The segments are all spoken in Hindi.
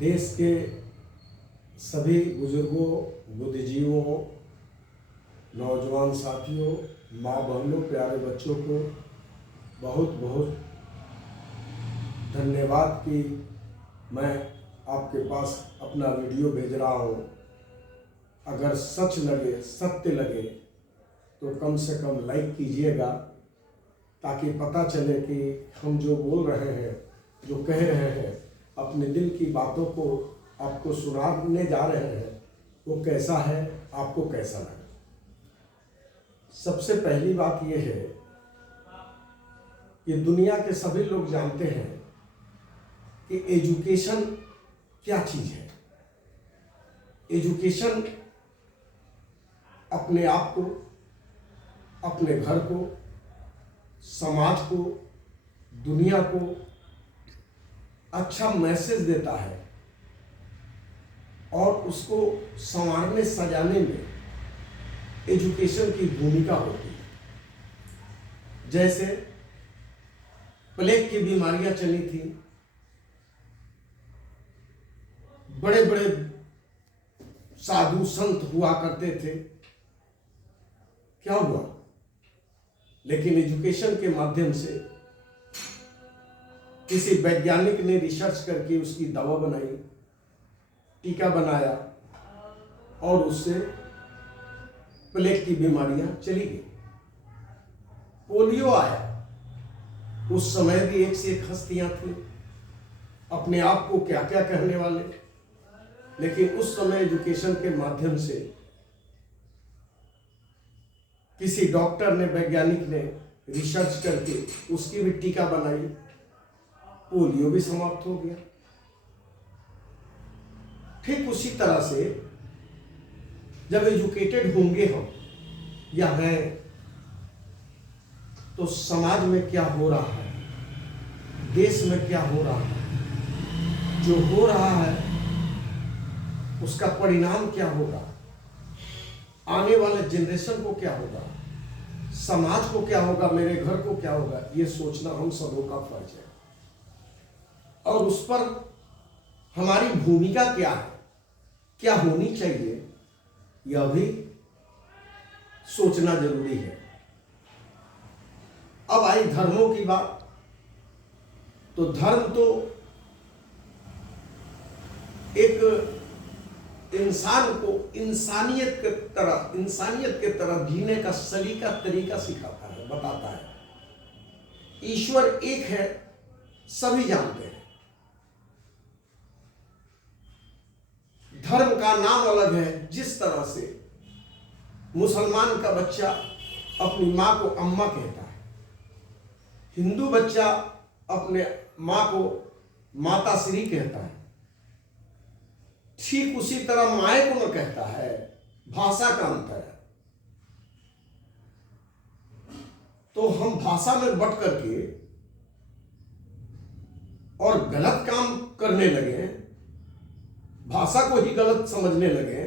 देश के सभी बुजुर्गों, बुद्धिजीवों, नौजवान साथियों, माँ बहनों, प्यारे बच्चों को बहुत बहुत धन्यवाद कि मैं आपके पास अपना वीडियो भेज रहा हूँ। अगर सच लगे, सत्य लगे तो कम से कम लाइक कीजिएगा, ताकि पता चले कि हम जो बोल रहे हैं, जो कह रहे हैं, अपने दिल की बातों को आपको सुनाने जा रहे हैं, वो कैसा है, आपको कैसा लगा। सबसे पहली बात यह है कि दुनिया के सभी लोग जानते हैं कि एजुकेशन क्या चीज़ है। एजुकेशन अपने आप को, अपने घर को, समाज को, दुनिया को अच्छा मैसेज देता है और उसको संवारने सजाने में एजुकेशन की भूमिका होती है। जैसे प्लेग की बीमारियां चली थी, बड़े बड़े साधु संत हुआ करते थे, क्या हुआ? लेकिन एजुकेशन के माध्यम से किसी वैज्ञानिक ने रिसर्च करके उसकी दवा बनाई, टीका बनाया और उससे प्लेग की बीमारियां चली गई। पोलियो आया, उस समय भी एक से एक हस्तियां थी, अपने आप को क्या क्या कहने वाले, लेकिन उस समय एजुकेशन के माध्यम से किसी डॉक्टर ने, वैज्ञानिक ने रिसर्च करके उसकी भी टीका बनाई, पोलियो भी समाप्त हो गया। ठीक उसी तरह से जब एजुकेटेड होंगे हम या हैं, तो समाज में क्या हो रहा है, देश में क्या हो रहा है, जो हो रहा है उसका परिणाम क्या होगा, आने वाले जनरेशन को क्या होगा, समाज को क्या होगा, मेरे घर को क्या होगा, ये सोचना हम सबों का फर्ज है। और उस पर हमारी भूमिका क्या है, क्या होनी चाहिए, यह भी सोचना जरूरी है। अब आई धर्मों की बात, तो धर्म तो एक इंसान को इंसानियत के तरह जीने का सलीका तरीका सिखाता है, बताता है। ईश्वर एक है, सभी जानते हैं। धर्म का नाम अलग है। जिस तरह से मुसलमान का बच्चा अपनी माँ को अम्मा कहता है, हिंदू बच्चा अपने माँ को माता श्री कहता है, ठीक उसी तरह माए को न कहता है। भाषा का अंतर है। तो हम भाषा में बट करके और गलत काम करने लगे, भाषा को ही गलत समझने लगे,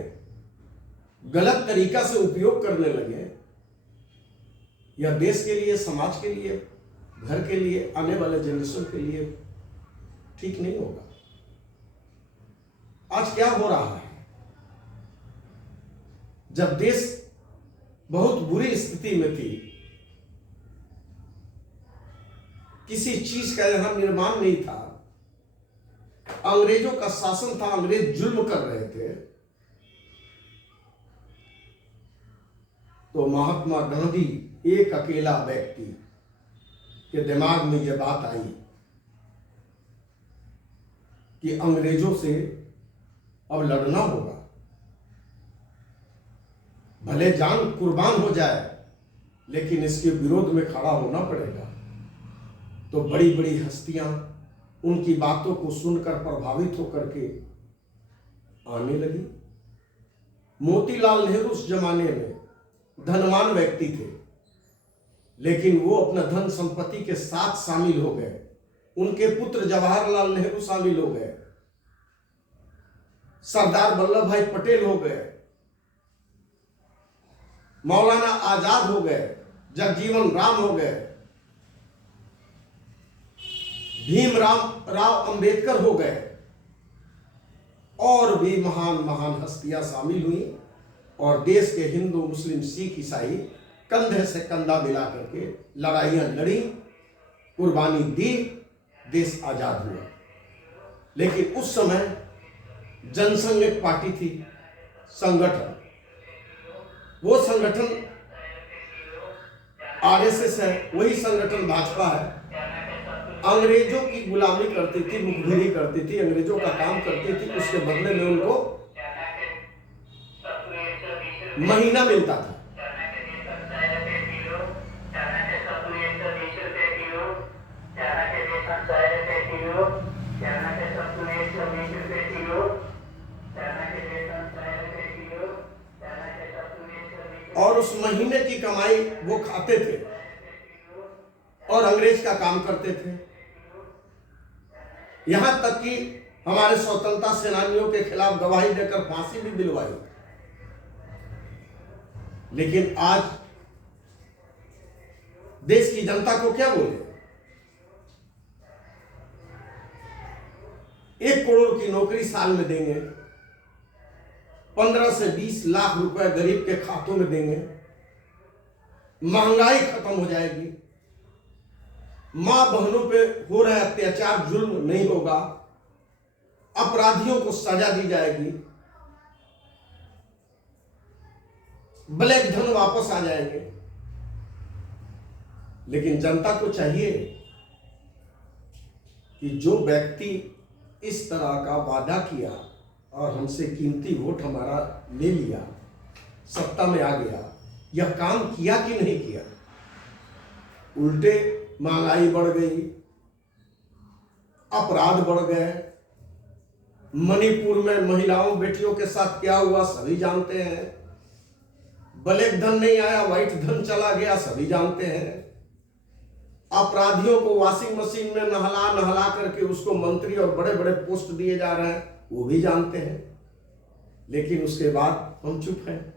गलत तरीका से उपयोग करने लगे, यह देश के लिए, समाज के लिए, घर के लिए, आने वाले जनरेशन के लिए ठीक नहीं होगा। आज क्या हो रहा है, जब देश बहुत बुरी स्थिति में थी, किसी चीज का यहां निर्माण नहीं था, अंग्रेजों का शासन था, अंग्रेज जुल्म कर रहे थे, तो महात्मा गांधी एक अकेला व्यक्ति के दिमाग में यह बात आई कि अंग्रेजों से अब लड़ना होगा, भले जान कुर्बान हो जाए, लेकिन इसके विरोध में खड़ा होना पड़ेगा। तो बड़ी बड़ी हस्तियां उनकी बातों को सुनकर प्रभावित होकर के आने लगी। मोतीलाल नेहरू उस जमाने में धनवान व्यक्ति थे, लेकिन वो अपना धन संपत्ति के साथ शामिल हो गए। उनके पुत्र जवाहरलाल नेहरू शामिल हो गए, सरदार वल्लभ भाई पटेल हो गए, मौलाना आजाद हो गए, जगजीवन राम हो गए, भीमराव अंबेडकर हो गए, और भी महान महान हस्तियां शामिल हुई और देश के हिंदू मुस्लिम सिख ईसाई कंधे से कंधा मिला करके लड़ाइयां लड़ी, कुर्बानी दी, देश आजाद हुआ। लेकिन उस समय जनसंघ एक पार्टी थी, संगठन, वो संगठन आरएसएस है, वही संगठन भाजपा है। अंग्रेजों की गुलामी करती थी, मुखबिरी करती थी, अंग्रेजों का काम करती थी, उसके बदले में उनको महीना मिलता था। और उस महीने की कमाई वो खाते थे और अंग्रेज का काम करते थे। यहां तक कि हमारे स्वतंत्रता सेनानियों के खिलाफ गवाही देकर फांसी भी दिलवाई। लेकिन आज देश की जनता को क्या बोले? 1 करोड़ की नौकरी साल में देंगे, 15 से 20 लाख रुपए गरीब के खातों में देंगे, महंगाई खत्म हो जाएगी, मां बहनों पे हो रहा अत्याचार जुल्म नहीं होगा, अपराधियों को सजा दी जाएगी, ब्लैक धन वापस आ जाएंगे। लेकिन जनता को चाहिए कि जो व्यक्ति इस तरह का वादा किया और हमसे कीमती वोट हमारा ले लिया, सत्ता में आ गया, यह काम किया कि नहीं किया? उल्टे महंगाई बढ़ गई, अपराध बढ़ गए, मणिपुर में महिलाओं बेटियों के साथ क्या हुआ सभी जानते हैं, ब्लैक धन नहीं आया, व्हाइट धन चला गया सभी जानते हैं, अपराधियों को वॉशिंग मशीन में नहला नहला करके उसको मंत्री और बड़े बड़े पोस्ट दिए जा रहे हैं, वो भी जानते हैं। लेकिन उसके बाद हम चुप हैं।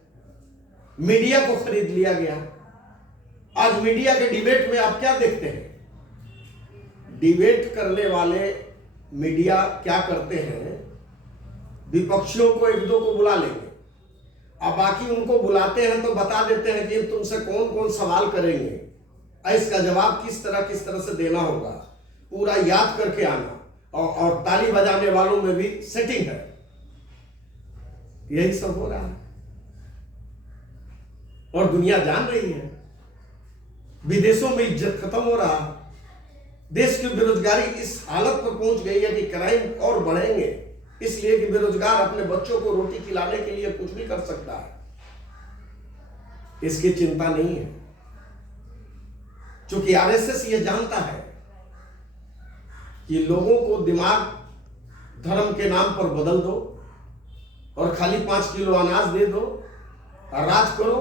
मीडिया को खरीद लिया गया। आज मीडिया के डिबेट में आप क्या देखते हैं? डिबेट करने वाले मीडिया क्या करते हैं? विपक्षियों को 1-2 को बुला लेंगे, अब बाकी उनको बुलाते हैं तो बता देते हैं कि तुमसे कौन कौन सवाल करेंगे, इसका जवाब किस तरह से देना होगा, पूरा याद करके आना, और ताली बजाने वालों में भी सेटिंग है। यही सब हो रहा है और दुनिया जान रही है। विदेशों में इज्जत खत्म हो रहा है। देश की बेरोजगारी इस हालत पर पहुंच गई है कि क्राइम और बढ़ेंगे, इसलिए कि बेरोजगार अपने बच्चों को रोटी खिलाने के लिए कुछ भी कर सकता है, इसकी चिंता नहीं है। क्योंकि आरएसएस ये जानता है कि लोगों को दिमाग धर्म के नाम पर बदल दो और खाली 5 किलो अनाज दे दो और राज करो,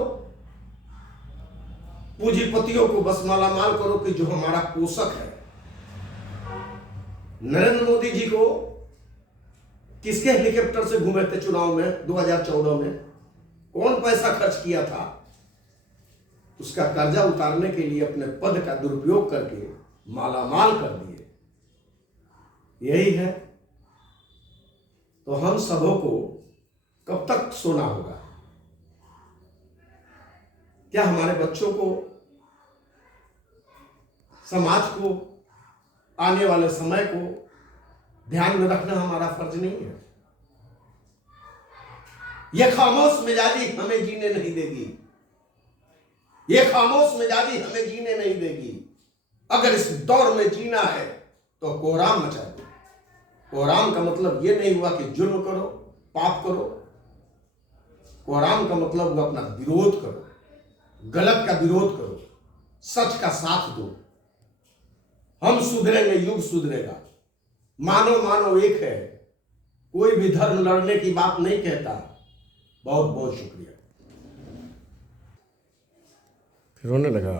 पूंजीपतियों को बस मालामाल करो कि जो हमारा पोषक है। नरेंद्र मोदी जी को किसके हेलीकॉप्टर से घूमे थे चुनाव में 2014 में? कौन पैसा खर्च किया था? उसका कर्जा उतारने के लिए अपने पद का दुरुपयोग करके मालामाल कर दिए। यही है। तो हम सबों को कब तक सोना होगा? क्या हमारे बच्चों को, समाज को, आने वाले समय को ध्यान में रखना हमारा फर्ज नहीं है? यह खामोश मिजाजी हमें जीने नहीं देगी। यह खामोश मिजाजी हमें जीने नहीं देगी। अगर इस दौर में जीना है तो कोहराम मचा दो। कोहराम का मतलब यह नहीं हुआ कि जुल्म करो, पाप करो। कोहराम का मतलब हुआ अपना विरोध करो, गलत का विरोध करो, सच का साथ दो। हम सुधरेंगे, युग सुधरेगा। मानव मानव एक है, कोई भी धर्म लड़ने की बात नहीं कहता। बहुत बहुत शुक्रिया। फिर रोने लगा।